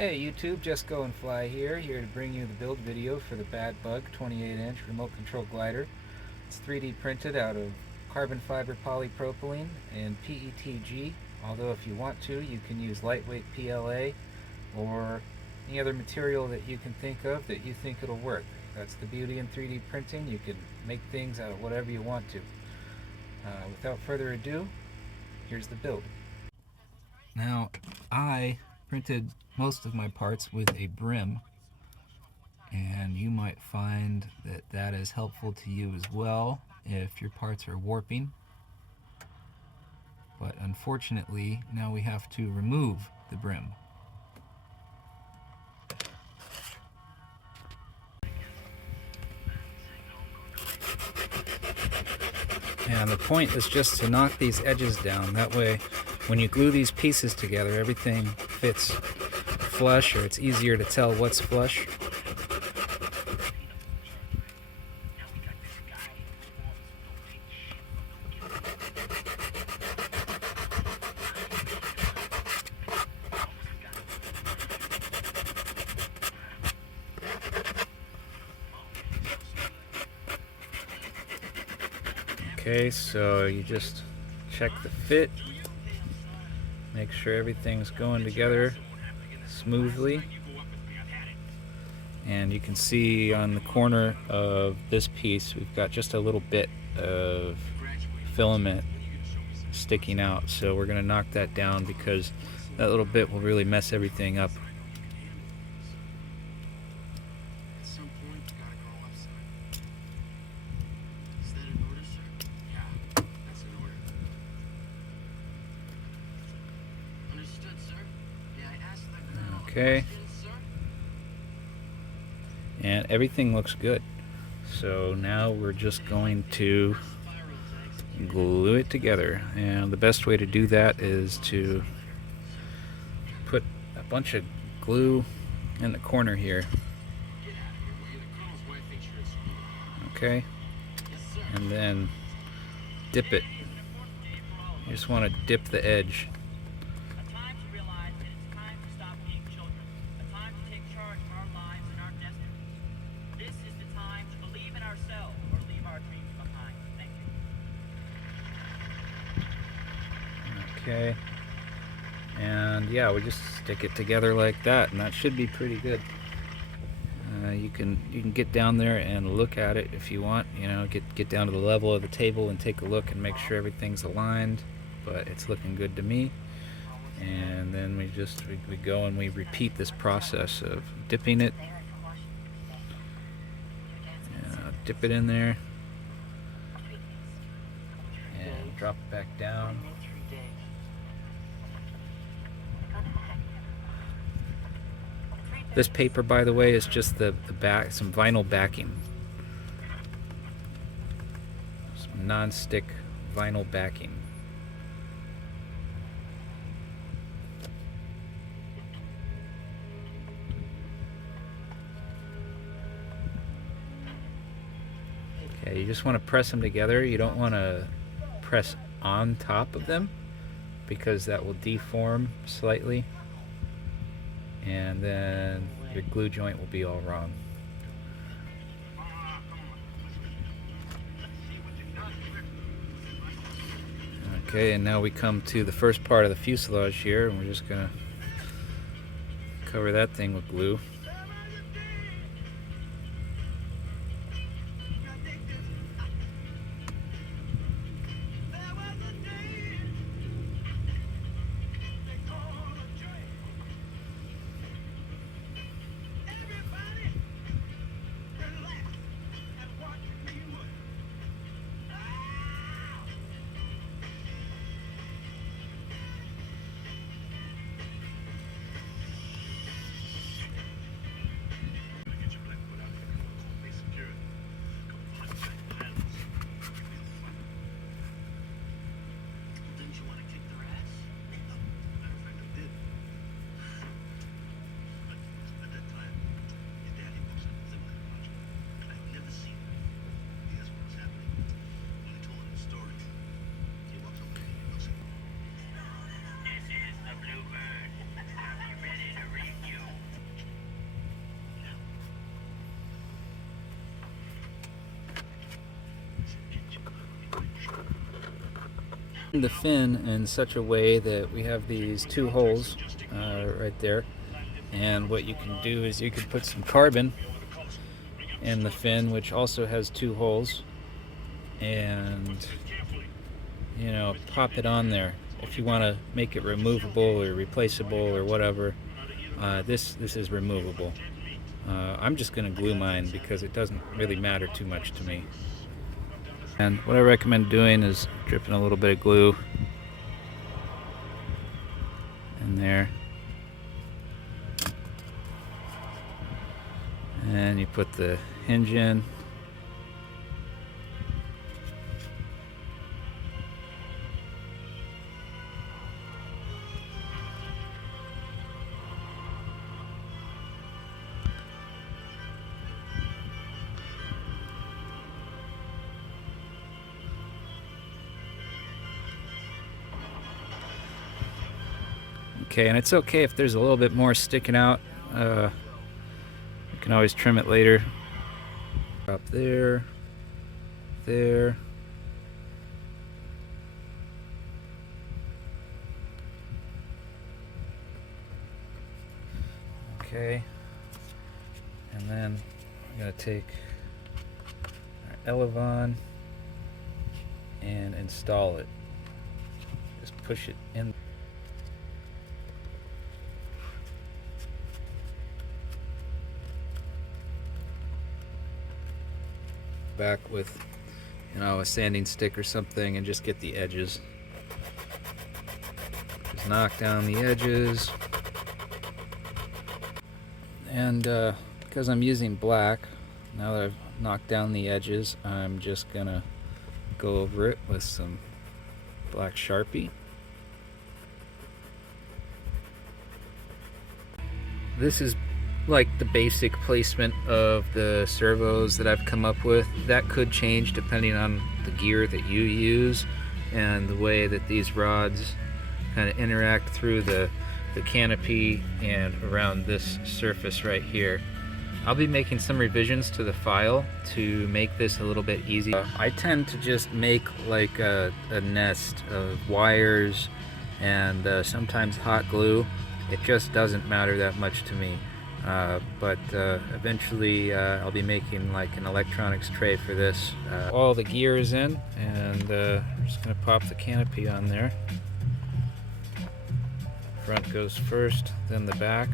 Hey YouTube, Just Go and Fly here to bring you the build video for the BadBug 28-inch remote control glider. It's 3D printed out of carbon fiber polypropylene and PETG, although if you want to, you can use lightweight PLA or any other material that you can think of that you think it'll work. That's the beauty in 3D printing. You can make things out of whatever you want to. Without further ado, here's the build. Now, I printed most of my parts with a brim, and you might find that that is helpful to you as well if your parts are warping. But unfortunately, now we have to remove the brim. And the point is just to knock these edges down. That way, when you glue these pieces together, everything fits flush, or it's easier to tell what's flush. Okay, so you just check the fit, make sure everything's going together smoothly, and you can see on the corner of this piece we've got just a little bit of filament sticking out, so we're going to knock that down because that little bit will really mess everything up. Okay, and everything looks good. So now we're just going to glue it together, and the best way to do that is to put a bunch of glue in the corner here. Okay, and then dip it. You just want to dip the edge. Okay, and yeah, we just stick it together like that, and that should be pretty good. You can get down there and look at it if you want. You know, get down to the level of the table and take a look and make sure everything's aligned. But it's looking good to me. And then we go and we repeat this process of dipping it. Dip it in there and drop it back down. This paper, by the way, is just the back, some vinyl backing. Some non-stick vinyl backing. Okay, you just want to press them together. You don't want to press on top of them because that will deform slightly, and then your glue joint will be all wrong. Okay, and now we come to the first part of the fuselage here, and we're just going to cover that thing with glue. the fin in such a way that we have these two holes right there, and what you can do is you can put some carbon in the fin, which also has two holes, and pop it on there. If you want to make it removable or replaceable or whatever, this is removable. I'm just going to glue mine because it doesn't really matter too much to me. And what I recommend doing is dripping a little bit of glue in there. And you put the hinge in. Okay, and it's okay if there's a little bit more sticking out. You can always trim it later. Drop there, there. Okay, and then I'm gonna take our Elevon and install it. Just push it in. Back with a sanding stick or something and just get the edges. Just knock down the edges. And because I'm using black, now that I've knocked down the edges, I'm just gonna go over it with some black Sharpie. This is like the basic placement of the servos that I've come up with. That could change depending on the gear that you use and the way that these rods kind of interact through the canopy and around this surface right here. I'll be making some revisions to the file to make this a little bit easier. I tend to just make like a nest of wires and sometimes hot glue. It just doesn't matter that much to me. But eventually I'll be making like an electronics tray for this. All the gear is in, and I'm just going to pop the canopy on there. Front goes first, then the back.